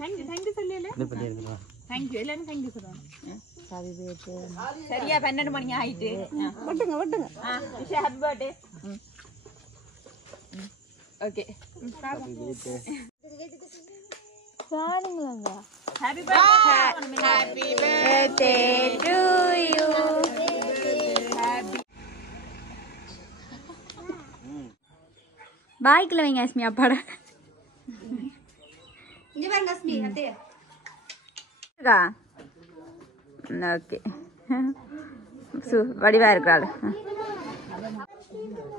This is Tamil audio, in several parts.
Thank you சொல்லல. Thank you. எல்லாரும் thank you சொல்லுங்க. Happy birthday. சரியா 12 மணி ஆயிட்டு. வட்டுங்க. wish you happy birthday. Okay. Happy birthday. சாணிங்களா. Happy birthday. Happy birthday to you. Happy. பாய்க்குல வைங்க அஸ்மி அப்பாடா. இங்க பாருங்க அஸ்மி அத்தையா. ஓகே வடிவா இருக்கிறாள்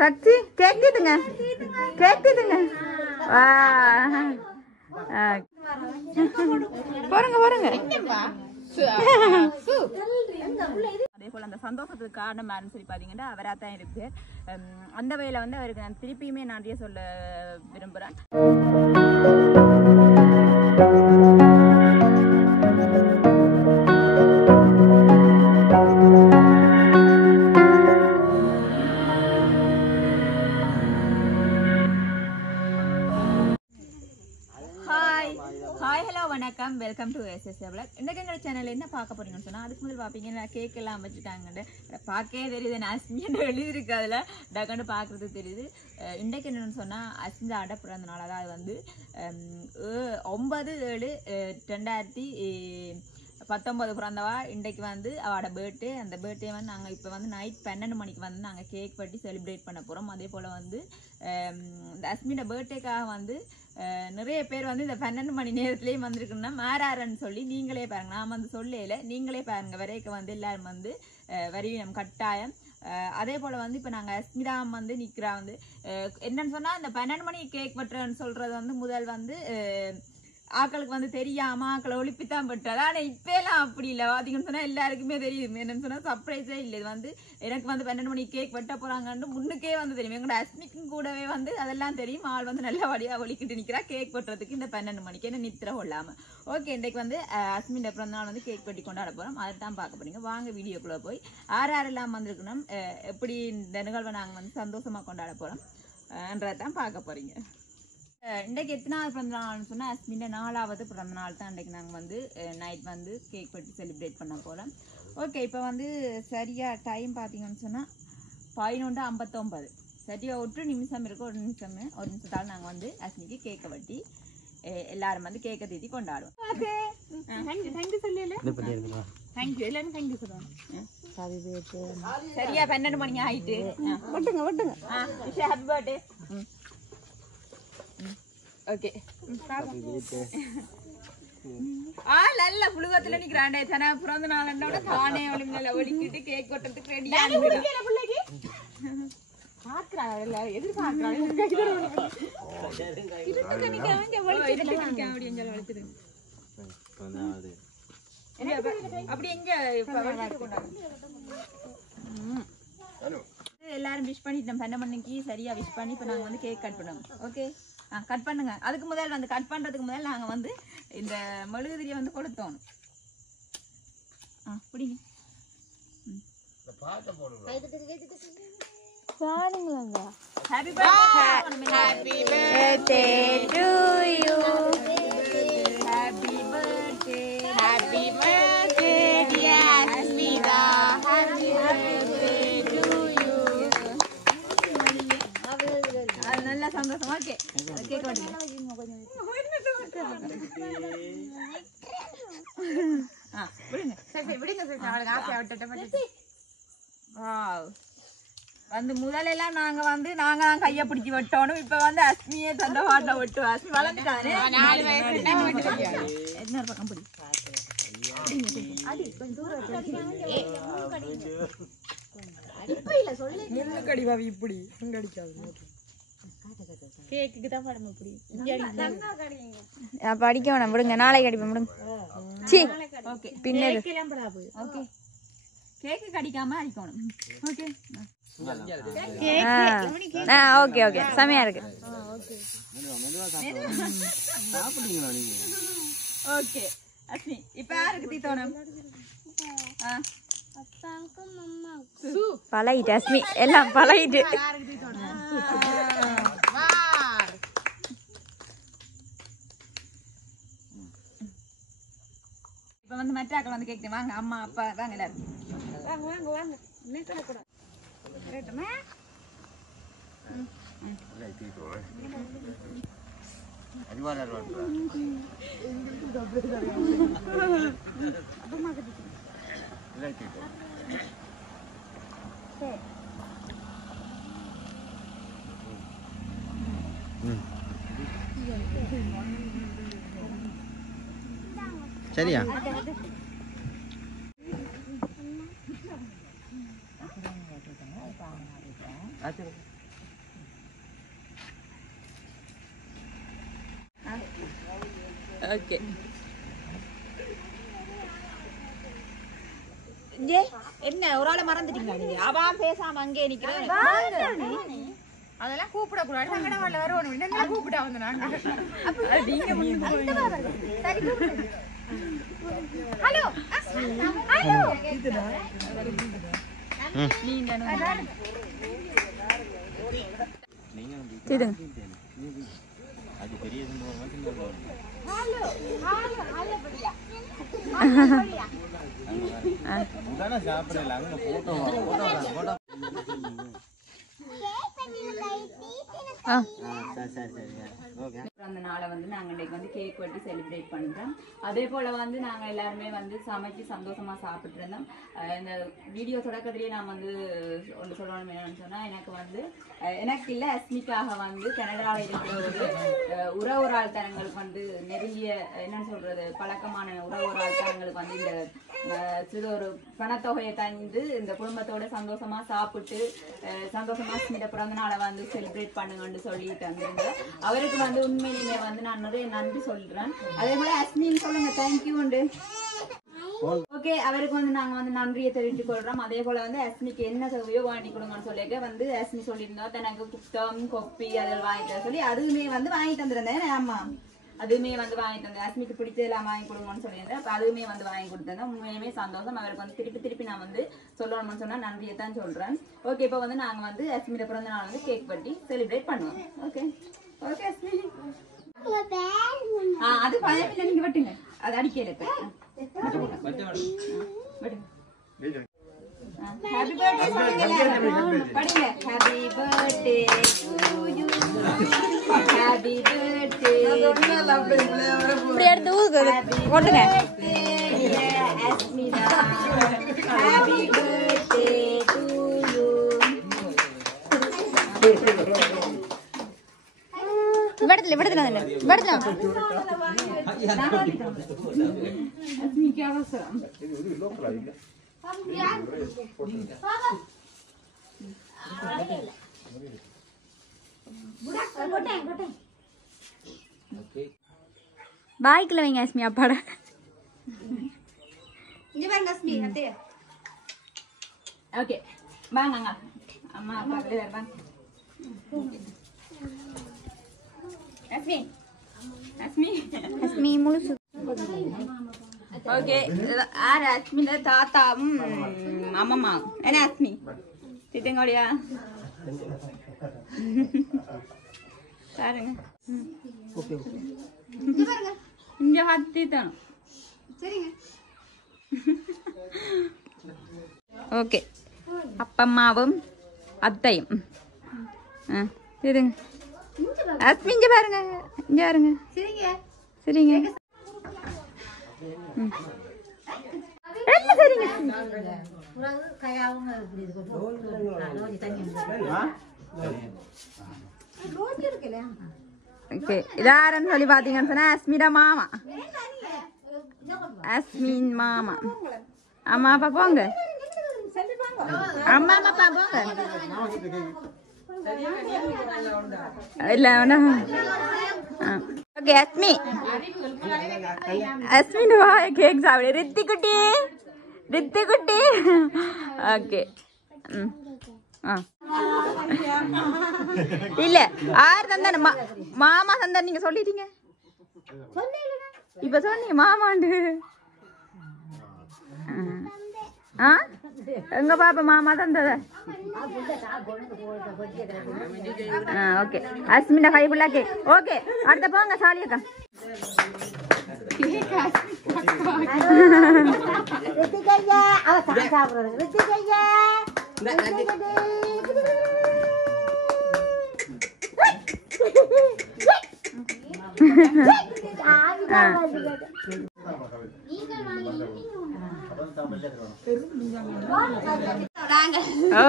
சக்தி கேக்குதுங்க போறங்க அதே போல அந்த சந்தோஷத்துக்கு காரணம் யாருன்னு சொல்லி பாத்தீங்கன்னா அவராத்தான் இருக்கு. அந்த வகையில வந்து அவருக்கு நான் திருப்பியுமே நன்றியை சொல்ல விரும்புறேன். வணக்கம், வெல்கம் டு Ssvlog. இன்னைக்கு எங்க சேனல்ல என்ன பார்க்க போறீங்கன்னு சொன்னா அதுக்கு முதல் பாப்பீங்க கேக் எல்லாம் வச்சுட்டாங்க. பார்க்கவே தெரியுது அஸ்மின்னு எழுதிருக்கு, அதுல டக்குன்னு பாக்குறது தெரியுது. இன்னைக்கு என்னன்னு சொன்னா அஸ்மியோட பிறந்த நாள், அதாவது வந்து 9/7/2019 பிறந்தவா. இன்றைக்கு வந்து அவளோட பர்த்டே. அந்த பர்த்டே வந்து நாங்கள் இப்போ வந்து நைட் 12 மணிக்கு வந்து நாங்கள் கேக் வெட்டி செலிப்ரேட் பண்ண போகிறோம். அதே போல் வந்து இந்த அஸ்மியோட பர்த்டேக்காக வந்து நிறைய பேர் வந்து இந்த 12 மணி நேரத்துலேயும் வந்திருக்குன்னா மாறாருன்னு சொல்லி நீங்களே பாருங்க. நான் வந்து சொல்லல, நீங்களே பாருங்க. வரைக்கும் வந்து எல்லாரும் வந்து வரிவினம் கட்டாயம். அதே போல் வந்து இப்போ நாங்கள் அஸ்மிதாம் வந்து நிற்கிறா வந்து என்னன்னு சொன்னால் இந்த 12 மணி கேக் வெட்டுறேன்னு சொல்கிறது வந்து முதல் வந்து ஆக்களுக்கு வந்து தெரியாம ஆக்களை ஒழிப்பித்தான் பட்டுறது. ஆனால் இப்போ எல்லாம் அப்படி இல்லை. பார்த்தீங்கன்னு சொன்னால் எல்லாருக்குமே தெரியும். என்னன்னு சொன்னால் சர்ப்ரைஸே இல்லை. இது வந்து எனக்கு வந்து 12 மணி கேக் வெட்ட போகிறாங்கன்னு முன்னுக்கே வந்து தெரியும். எங்களோட அஸ்மிக்கும் கூடவே வந்து அதெல்லாம் தெரியும். ஆள் வந்து நல்ல வழியாக ஒழிக்கிட்டு நிற்கிறா கேக் வெட்டுறதுக்கு இந்த 12 மணிக்கு என்ன நித்திர கொள்ளாமல். ஓகே, இன்றைக்கு வந்து அஸ்மின் பிறந்த நாள் வந்து கேக் வெட்டி கொண்டாட போகிறோம். அதை தான் பார்க்க போறீங்க. வாங்க வீடியோக்குள்ளே போய் யாரெல்லாம் வந்திருக்கணும், எப்படி இந்த நிகழ்வை நாங்கள் வந்து சந்தோஷமாக கொண்டாட போகிறோம் என்றதை தான் பார்க்க போறீங்க. இன்றைக்கு எத்தனாவது பிறந்த நாள்னு சொன்னால் அஸ்மின் 4வது பிறந்த நாள் தான். இன்றைக்கு நாங்கள் வந்து நைட் வந்து கேக் வெட்டி செலிப்ரேட் பண்ண போகிறோம். ஓகே, இப்போ வந்து சரியாக டைம் பார்த்தீங்கன்னு சொன்னால் 11:59. சரியாக 1 நிமிஷம் இருக்குது. 1 நிமிஷத்தால் நாங்கள் வந்து அஸ்மிக்கு கேக்கை வெட்டி எல்லாரும் வந்து கேக்கை தீத்தி கொண்டாடுவோம். சரியா 12 மணி ஆயிட்டு. Happy birthday. ஓகே, நல்ல புழுவத்துல நிக்கிறாண்டே. சனா பிறந்த நாளோட தானே ஒளிங்கல ஒலிக்கிட்டு கேக் கொட்டுறதுக்கு ரெடியா பிள்ளைக்கு பாக்குறாங்க. எதிர்பார்க்கறாங்க அப்படி எங்க எல்லாரும் விஷ் பண்ணிட்டோம். 12 மணிக்கு சரியா விஷ் பண்ணி இப்போ நாங்கள் வந்து கேக் கட் பண்ணுவோம். ஓகே, கட் பண்ணுங்க. அதுக்கு முதல் வந்து கட் பண்றதுக்கு முதல் நாங்கள் வந்து இந்த மெழுகுதிரியை வந்து கொளுத்தோம். பிடிங்க. Happy birthday to you. Happy birthday. Happy birthday dear Asmita. Happy birthday to you. அது நல்ல சந்தோஷமா. ஓகே, கேக் வெட்டுங்க. வந்து முதலெல்லாம் நாங்க தான் கைய பிடிச்சி வெட்டணும். இப்ப வந்து அஸ்மியே தந்த பாட்டை வெட்டு. அஸ்மி வளர்ந்துட்டாரு. 4 வயசு என்ன பக்கம் பிடி முன்னுக்கடிவாவி இப்படி அடிக்காது. கேக்குக்கு தான் படம் இப்படி படிக்க வேணாம் விடுங்க, நாளைக்கு அடிப்பேன் விடுங்க. ஓகே, பின்னாடி ஓகே கேக்கு கடிக்காம அடிக்கணும். ஓகே ஓகே ஓகே செமையா இருக்கு. ஓகே அஸ்மி இப்ப யாருக்கு தீத்தோணும்? பழகிட்டு அஸ்மி எல்லாம் பழகிட்டு. இப்போ வந்து மற்றாக்கள் வந்து கேட்குறேன் வாங்க அம்மா அப்பா வாங்க எல்லாரும் வாங்க வாங்க வாங்க நீக்கட கூட ரைட்டுமா சரியா ஓகே என்ன ஒரு ஆளை மறந்துட்டீங்களா நீங்க அவன் பேசாம அங்கே நிக்கிறேன் அதெல்லாம் கூப்பிட கூடாது சங்கட வரல வரணும் என்ன கூப்பிட்டா வந்து நாங்க நீங்க ஹலோ ஹலோ நீங்க அது பெரிய ஹலோ ஹலோ ஹலோ படியா உடனே சாப்பிடல அங்க போட்டோ போட்டோ அந்த நாளை வந்து நாங்க இன்னைக்கு வந்து கேக் வெட்டி செலிப்ரேட் பண்றோம் அதே போல வந்து நாங்க எல்லாருமே வந்து சமைச்சு சந்தோஷமா சாப்பிட்டு இருந்தோம் இந்த வீடியோ தொடக்கத்திலேயே நான் வந்து ஒன்று சொல்லணும் என்னன்னு சொன்னா எனக்கு இல்ல அஸ்மிக்காக வந்து கனடாவில் இருக்கிற ஒரு உறவுறாள் தரங்களுக்கு வந்து நெருங்கிய என்னன்னு சொல்றது பழக்கமான உறவுறாள் தரங்களுக்கு வந்து இந்த சிறு ஒரு பணத்தொகையை தந்து இந்த குடும்பத்தோட சந்தோஷமா சாப்பிட்டு சந்தோஷமா அஸ்மியோட பிறந்த நாளை வந்து செலிப்ரேட் பண்ணுங்கன்னு சொல்லிட்டு வந்திருந்தேன் அவருக்கு வந்து உண்மையிலுமே வந்து நான் நிறைய நன்றி சொல்றேன் அதே போல அஸ்மின்னு சொல்லுங்க தேங்க்யூ உண்டு ஓகே அவருக்கு வந்து நாங்க வந்து நன்றியை தெரிவித்துக் கொள்றோம் அதே போல வந்து அஸ்மிக்கு என்ன தேவையோ வாங்கி கொடுங்கன்னு சொல்லிக்க வந்து அஸ்மி சொல்லியிருந்தா தனக்கு புத்தகம் கொப்பி அதில் வாங்கி தர சொல்லி அதுவுமே வந்து வாங்கி தந்திருந்தேன் ஆமா அதுவுமே வந்து வாங்கி தந்தேன் அஸ்மிக்கு பிடிச்சதெல்லாம் வாங்கி கொடுங்கன்னு சொல்லியிருந்தேன் அப்ப அதுவுமே வந்து வாங்கி கொடுத்தேன் உண்மையுமே சந்தோஷம் அவருக்கு வந்து திருப்பி நான் வந்து சொல்லணும்னு சொன்னா நன்றியை தான் சொல்றேன் ஓகே இப்போ வந்து நாங்க வந்து அஸ்மியோட பிறந்த நாள் வந்து கேக் வெட்டி செலிப்ரேட் பண்ணுவோம் ஓகே ஓகே அஸ்மி அது பயமில்லை நீங்க வெட்டுங்க அது அடிக்கல Happy birthday படிங்க Happy birthday to you Happy birthday இப்படி எடுத்து ஓட்டுங்க Asmita Happy birthday to you விடத்துல அஸ்மிக்கு அவசரம் பாய்க்குள்ள வைங்க அஸ்மி அப்பாடா இங்க பாருங்க அஸ்மி அத்தே ஓகே வாங்க அம்மா அப்பா வெளிய வாங்க அஸ்மி அஸ்மி அஸ்மி முழுசு ஓகே ஆர் அஸ்மில தாத்தா அம்மம்மா என்ன அஸ்மி திட்டங்கோடியா பாருங்க இங்க பார்த்து தரணும் சரிங்க ஓகே அப்பம்மாவும் அத்தையும் சரிங்க அஸ்மி இங்க பாருங்க சரிங்க சரிங்க என்ன சரிங்க ஓகே இதாரன்னு சொல்லி பாத்தீங்கன்னு சொன்னா அஸ்மிடா மாமா அஸ்மின் மாமா அம்மா அப்பா போங்க அம்மா அப்பா போங்க இல்ல ஓகே அஸ்மி அஸ்மின் கேக் சாப்பிடு ரித்தி குட்டி ஓகே இல்ல ஆறு தந்தானே மாமா தந்தார் நீங்க சொல்லிட்டீங்க இப்ப சொன்னீங்க மாமாண்டு எங்க பாப்பா மாமா தந்தத ஓகே அஸ்மினா கை ஃபுல்லா கேக் ஓகே அடுத்த போங்க சாலியக்கா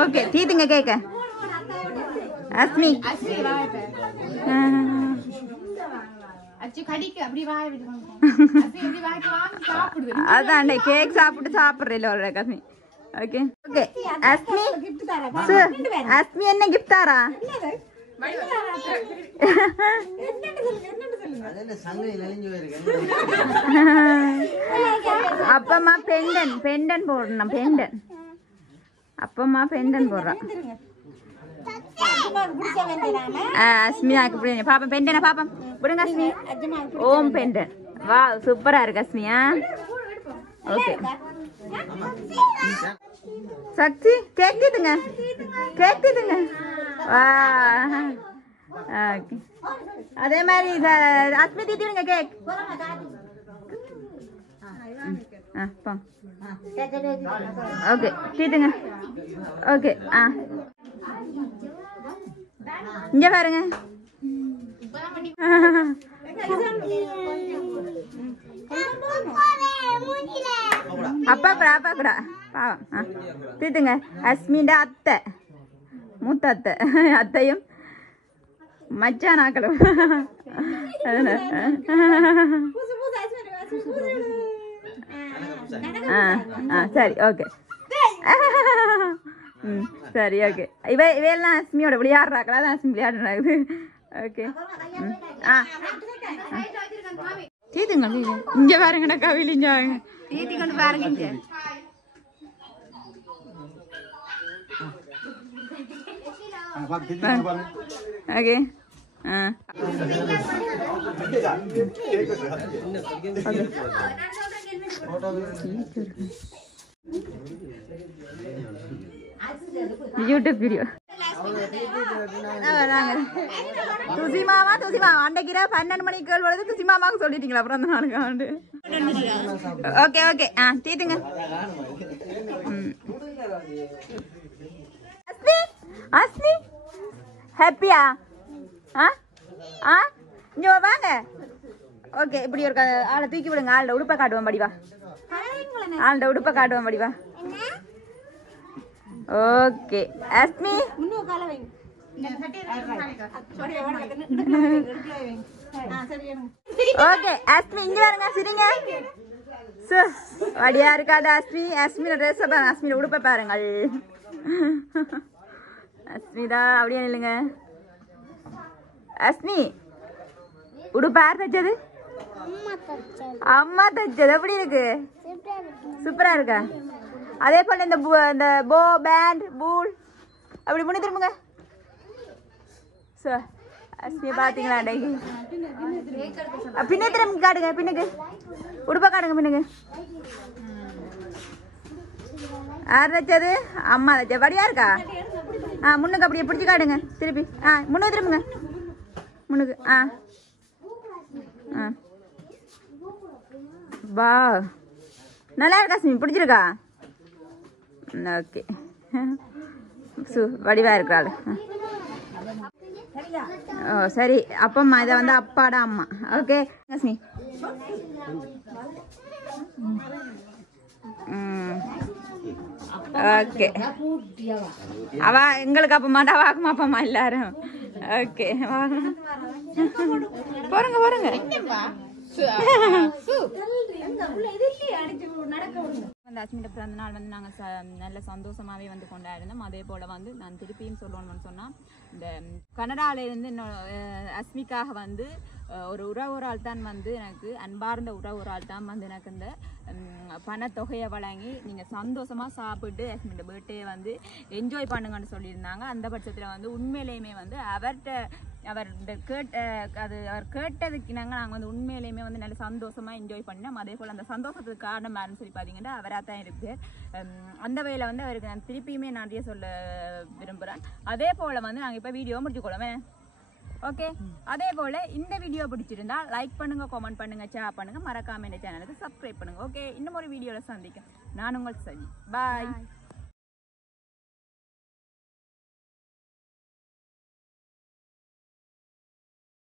ஓகே தீதுங்க கேக்க அஸ்மி அதான் கேக் சாப்பிட்டு சாப்பிடுறேன் அஸ்மி ஓகே ஓகே அஸ்மி அஸ்மி என்ன கிஃப்ட் தாரா அப்பமா பெண்டன் போடணும் பெண்டன் அப்பமா பெண்டன் போடுறான் அஸ்மியாக்கு பிடிங்க பாப்பா பெண்டனை பாப்பா விடுங்க அஸ்மி ஓம் பெண்டன் வா சூப்பரா இருக்கு அஸ்மியா ஓகே சக்தி கேக் தீதுங்க வா ஓகே அதே மாதிரி அஸ்மி தீதி விடுங்க கேக் ஓகே தீதுங்க ஓகே இங்க பாருங்க அப்பா கூட பாவம் தீத்துங்க அஸ்மின்ட அத்தை மூத்த அத்தையும் மச்சானாக்களும் சரி ஓகே சரி ஓகே இவையெல்லாம் அஸ்மியோட விளையாடுறாங்களா தான் அஸ்மி விளையாடுறாங்க ஓகே தீத்துங்க இங்க பாருங்கடா கவில இங்க பாருங்க தீத்தி கொண்டு பாருங்க இங்க ஓகே யூடியூப் வீடியோ துசி மாமா அன்றைக்கு 12 மணிக்கு கேள் வருது துசி மாமாக்கு சொல்லிட்டீங்களா அப்புறம் அந்த நாளுக்கு ஆண்டு ஓகே ஓகே தீத்துங்க அஸ்மி ஹாப்பியா இங்க வாங்க ஓகே இப்படி ஒரு ஆளை தூக்கி விடுங்க ஆளோட உடுப்பை காட்டுவோம் படிவா ஆளோட உடுப்பை காட்டுவோம் படிவா ஓகே அஸ்மி ஓகே அஸ்மி இங்க பாருங்க சிரிங்க வடியா இருக்காது அஸ்மியோட ட்ரெஸ் பாருங்க அஸ்மியோட உடுப்பை பாருங்கள் அஸ்மிதா அப்படியே இல்லைங்க அஸ்மி உடுப்பு யார் தைச்சது அம்மா தைச்சது எப்படி இருக்கு சூப்பரா இருக்கா அதே போல இந்த போ பேண்ட் பூல் அப்படி முன்னே திரும்புங்க அஸ்மியை பாத்தீங்களா பின்னே திரும்பி காட்டுங்க பின்னுக்கு உடுப்பா காட்டுங்க பின்னுக்கு யார் தைச்சது அம்மா தைச்ச வடியா இருக்கா முன்னுக்கு அப்படியே பிடிச்சி காட்டுங்க திருப்பி முன்னுக்கு திரும்புங்க முன்னுக்கு வா நல்லா இருக்கா சிமி பிடிச்சிருக்கா ஓகே வடிவா இருக்கிறாள் ஓ சரி அப்பம்மா இதை வந்து அப்பாடா அம்மா ஓகே சிமி ஓகே அவ எங்களுக்கு அப்ப மாட்டா வாக்குமா அப்பம்மா எல்லாரும் ஓகே போறங்க அஸ்மியோட பிறந்த நாள் வந்து நாங்கள் நல்ல சந்தோஷமாகவே வந்து கொண்டாடினோம். அதே போல் வந்து நான் திருப்பியும் சொல்லணும்னு சொன்னால் இந்த கனடாவிலேருந்து அஸ்மிக்காக வந்து ஒரு உறவுறால் தான் வந்து எனக்கு அன்பார்ந்த உறவுறால் தான் வந்து எனக்கு இந்த பணத்தொகையை வழங்கி நீங்கள் சந்தோஷமாக சாப்பிட்டு அஸ்மியோட பர்த்டே வந்து என்ஜாய் பண்ணுங்கன்னு சொல்லியிருந்தாங்க. அந்த பட்சத்தில் வந்து உண்மையிலேயுமே வந்து அவர் கேட்டதுக்கு நாங்கள் வந்து உண்மையிலேயுமே வந்து நல்ல சந்தோஷமாக என்ஜாய் பண்ணோம். அதே போல் அந்த சந்தோஷத்துக்கு காரணம் யாருன்னு சொல்லி பார்த்தீங்கன்னா அவராக தான் இருக்கு. அந்த வகையில் வந்து அவருக்கு நான் திருப்பியுமே நிறைய சொல்ல விரும்புகிறேன். அதே போல் வந்து நாங்கள் இப்போ வீடியோ முடிச்சுக்கொள்ளுமே. ஓகே அதே போல இந்த வீடியோ பிடிச்சிருந்தா லைக் பண்ணுங்க கமெண்ட் பண்ணுங்க ஷேர் பண்ணுங்க மறக்காம இந்த சேனலுக்கு சப்ஸ்கிரைப் பண்ணுங்க ஓகே இன்னும் ஒரு வீடியோல சந்திக்கிறேன் நான் உங்கள் சவி பாய்